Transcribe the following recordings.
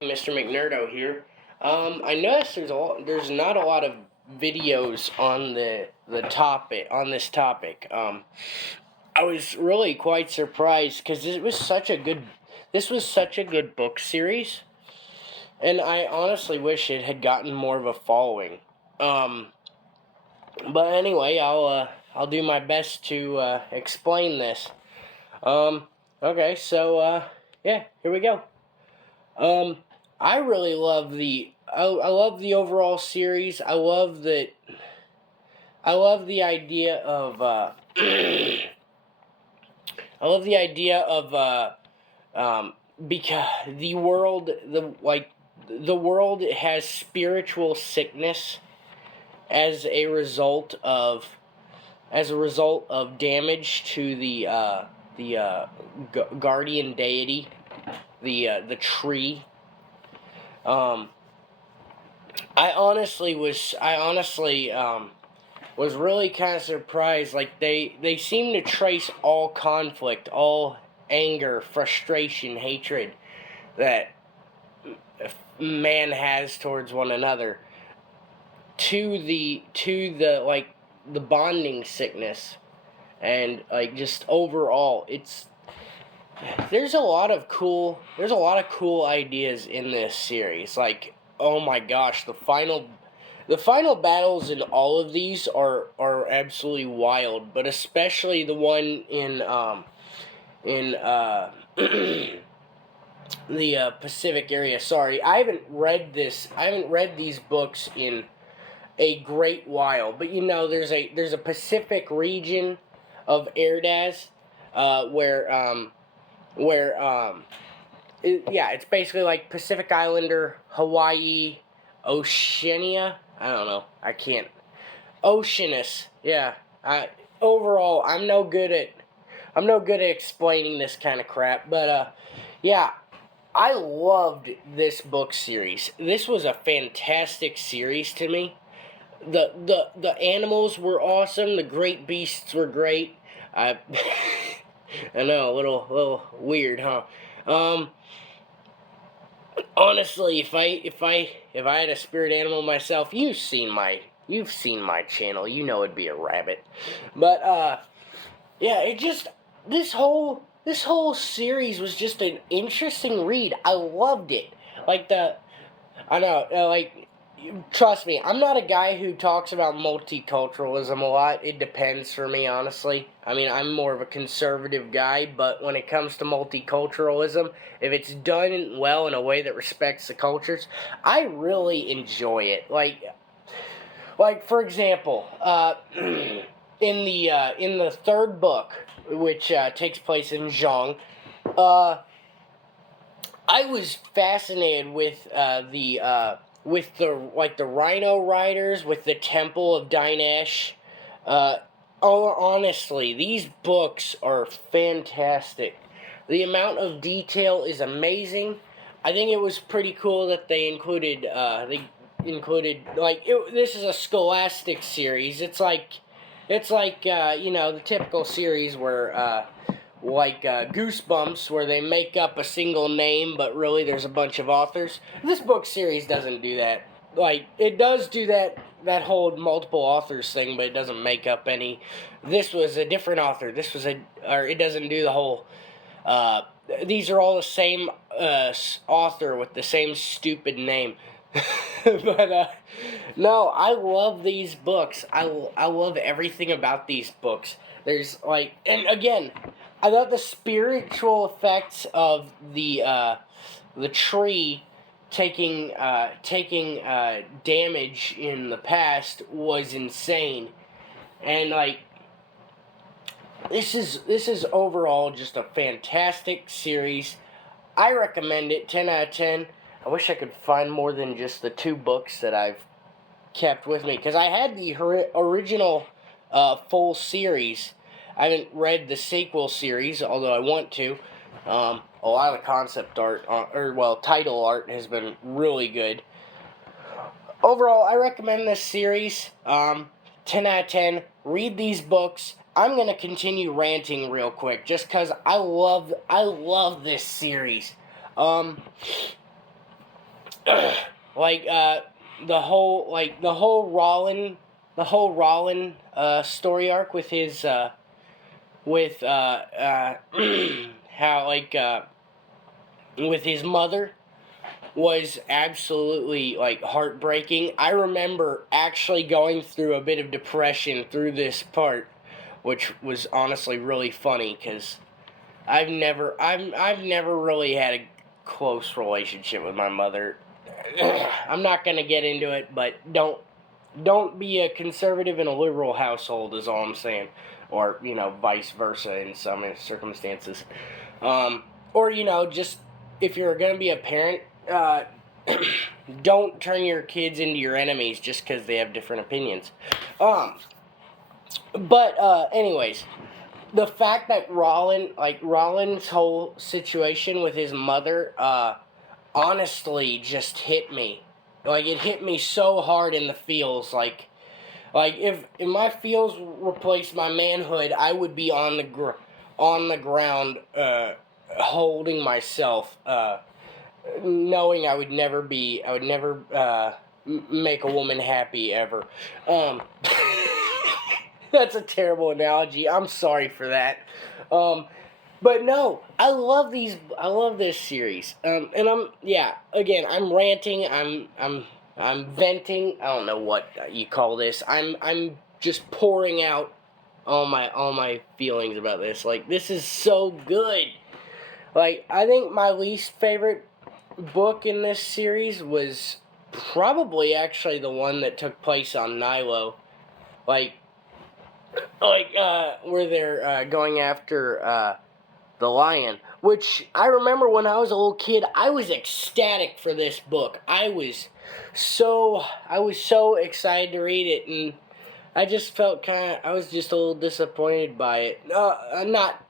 Mr. McNerdo here. I noticed there's not a lot of videos on the topic on this topic. I was really quite surprised because this was such a good book series, and I honestly wish it had gotten more of a following. Um, but anyway, I'll do my best to explain this. Um, okay, so yeah, here we go. Um, I really love I love the overall series. I love the idea of I love the idea of because the world has spiritual sickness as a result of damage to the guardian deity, the tree. Um, I honestly was really kind of surprised. Like they seem to trace all conflict, all anger, frustration, hatred that man has towards one another to the the bonding sickness, and like just overall it's there's a lot of cool ideas in this series. Like, oh my gosh, the final battles in all of these are absolutely wild, but especially the one in the Pacific area. Sorry, I haven't read these books in a great while, but there's a Pacific region of Erdaz, where yeah, it's basically like Pacific Islander, Hawaii, Oceania. I don't know. I can't. Oceanus. Yeah. I overall, I'm no good at explaining this kind of crap, but yeah, I loved this book series. This was a fantastic series to me. The animals were awesome. The great beasts were great. I I know, a little weird, huh? Um, Honestly, if I had a spirit animal myself, you've seen my channel. You know it'd be a rabbit. But yeah, it just this whole series was just an interesting read. I loved it. Like the I know, trust me, I'm not a guy who talks about multiculturalism a lot. It depends for me, honestly. I mean, I'm more of a conservative guy, but when it comes to multiculturalism, if it's done well in a way that respects the cultures, I really enjoy it. Like for example, in the third book, which takes place in Zhang, uh, I was fascinated with the Rhino Riders, with the Temple of Dinesh. Uh, Honestly, these books are fantastic. The amount of detail is amazing. I think it was pretty cool that they included this is a scholastic series. It's like the typical series where Goosebumps, where they make up a single name, but really there's a bunch of authors. This book series doesn't do that. Like, it does do that whole multiple authors thing, but it doesn't make up any. This was a different author. Or it doesn't do the whole. Uh, these are all the same author with the same stupid name. But no, I love these books. I love everything about these books. There's and again, I thought the spiritual effects of the tree taking damage in the past was insane, and this is overall just a fantastic series. I recommend it. 10 out of 10. I wish I could find more than just the two books that I've kept with me, because I had the original full series. I haven't read the sequel series, although I want to. A lot of the concept art, title art, has been really good. Overall, I recommend this series. 10 out of 10. Read these books. I'm gonna continue ranting real quick, just because I love this series. Um, like the whole Rollin story arc with his with how with his mother was absolutely like heartbreaking. I remember actually going through a bit of depression through this part, which was honestly really funny because I've never really had a close relationship with my mother. I'm not gonna get into it, but don't be a conservative in a liberal household is all I'm saying, or vice versa in some circumstances, or just if you're gonna be a parent, don't turn your kids into your enemies just because they have different opinions. But anyways, the fact that Rollin's whole situation with his mother, honestly, just hit me. Like it hit me so hard in the feels. Like if my feels replaced my manhood, I would be on the ground, holding myself, knowing I would never make a woman happy ever. Um, that's a terrible analogy. I'm sorry for that. But no, I love these. I love this series. And I'm ranting. I'm venting. I don't know what you call this. I'm just pouring out all my feelings about this. Like this is so good. Like I think my least favorite book in this series was probably actually the one that took place on Nilo. Like where they're going after the lion, which I remember when I was a little kid, I was ecstatic for this book. I was so excited to read it, and I just felt I was just a little disappointed by it. Not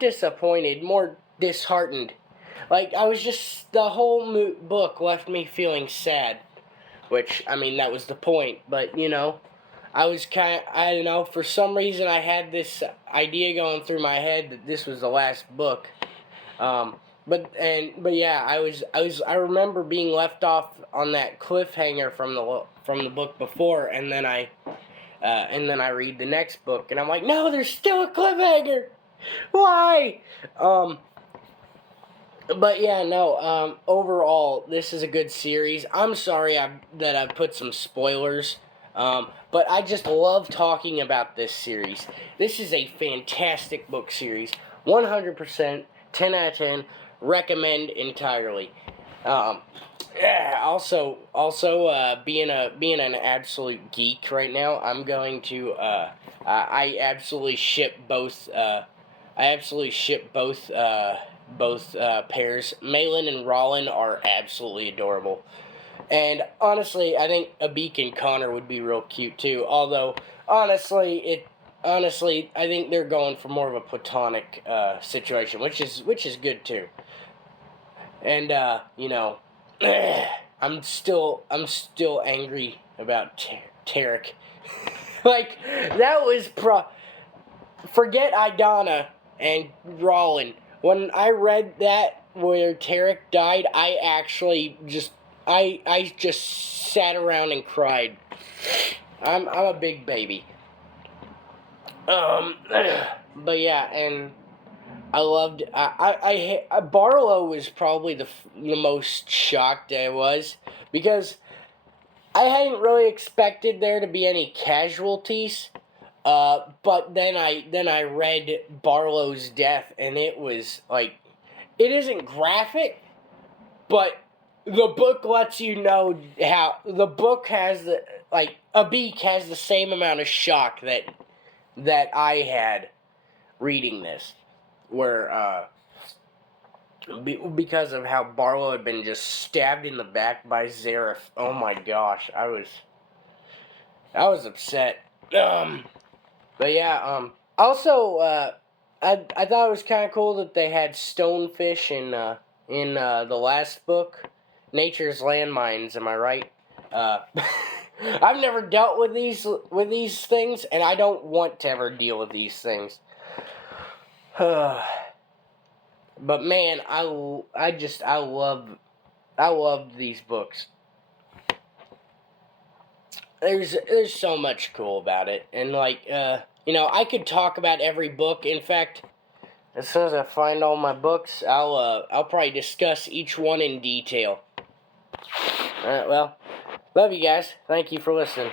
disappointed, more disheartened. Like, I was just, the whole book left me feeling sad, which, I mean, that was the point, but, I was I don't know, for some reason I had this idea going through my head that this was the last book. But yeah, I remember being left off on that cliffhanger from the book before, and then I read the next book, and I'm like, no, there's still a cliffhanger. Why? But yeah, no. Overall, this is a good series. I'm sorry that I put some spoilers. But I just love talking about this series. This is a fantastic book series. 100%, 10 out of 10. Recommend entirely. Also, being an absolute geek right now, I'm going to. I absolutely ship both. Both pairs. Malin and Rollin are absolutely adorable. And honestly, I think Abik and Connor would be real cute too. Although, honestly, I think they're going for more of a platonic situation, which is good too. And I'm still angry about Tarek. Like that was forget Idana and Rollin. When I read that where Tarek died, I just sat around and cried. I'm a big baby. But yeah, and I loved. Barlow was probably the most shocked I was because I hadn't really expected there to be any casualties. But then I read Barlow's death, and it was like, it isn't graphic, but the book lets you know how the book has Abik has the same amount of shock that I had reading this, where because of how Barlow had been just stabbed in the back by Zareth. Oh my gosh, I was upset. But yeah, also, I thought it was kind of cool that they had stonefish in the last book, Nature's Landmines. Am I right? I've never dealt with these things, and I don't want to ever deal with these things. But man, I love I loved these books. There's so much cool about it, and like I could talk about every book. In fact, as soon as I find all my books, I'll probably discuss each one in detail. All right, well, love you guys. Thank you for listening.